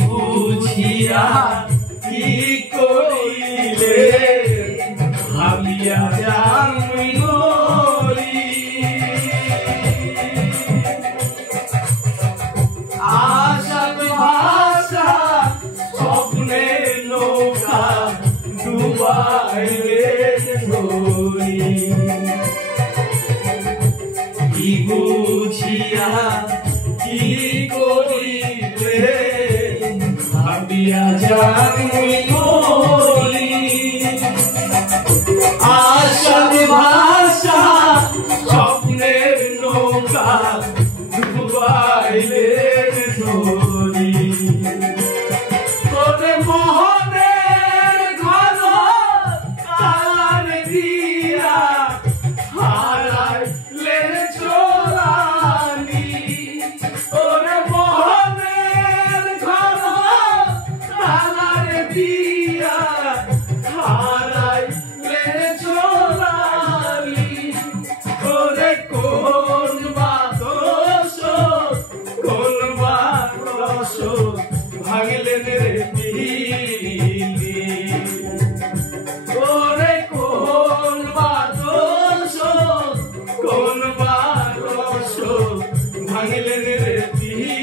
বুঝিয়া কি করিলে ভাবিয়া জানি মরি আশার ভাষা স্বপ্নে নৌকা ডুবাইলে ধরি কি বুঝিয়া কি করিলে ভাবিয়া জানি মরি আশার ভাষা স্বপ্নের নৌকা ডুবাইলে ধরি তোরে মোহনের ঘর কার দিয়া হারাইলে চোরানি তোরে মোহনের ঘর কার দিয়া হারাইলে চোরানি তোরে কোন বাদশ কোন বাদশ ভাঙলে রে পিলি তোরে কোন বাদশ কোন বাদশ ভাঙলে রে পিলি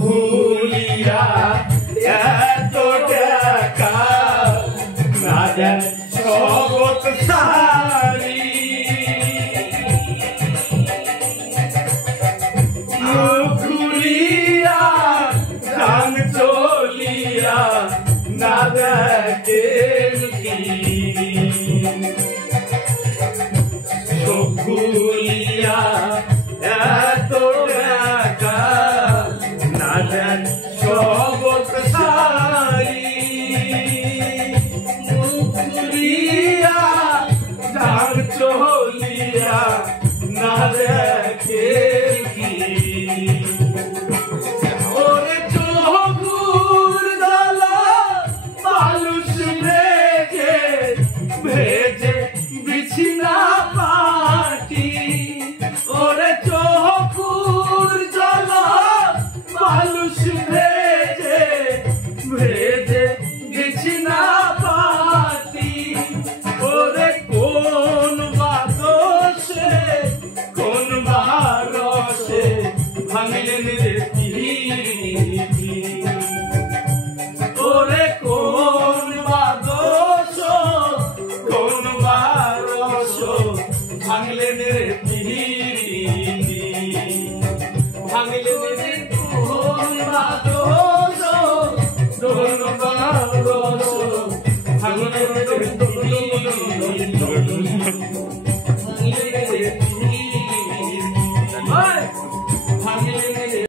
ভুলিয়া এত টাকা না দেন জগৎ সারি ঘুরিয়া গান চলিয়া না দেখেন ভুলিয়া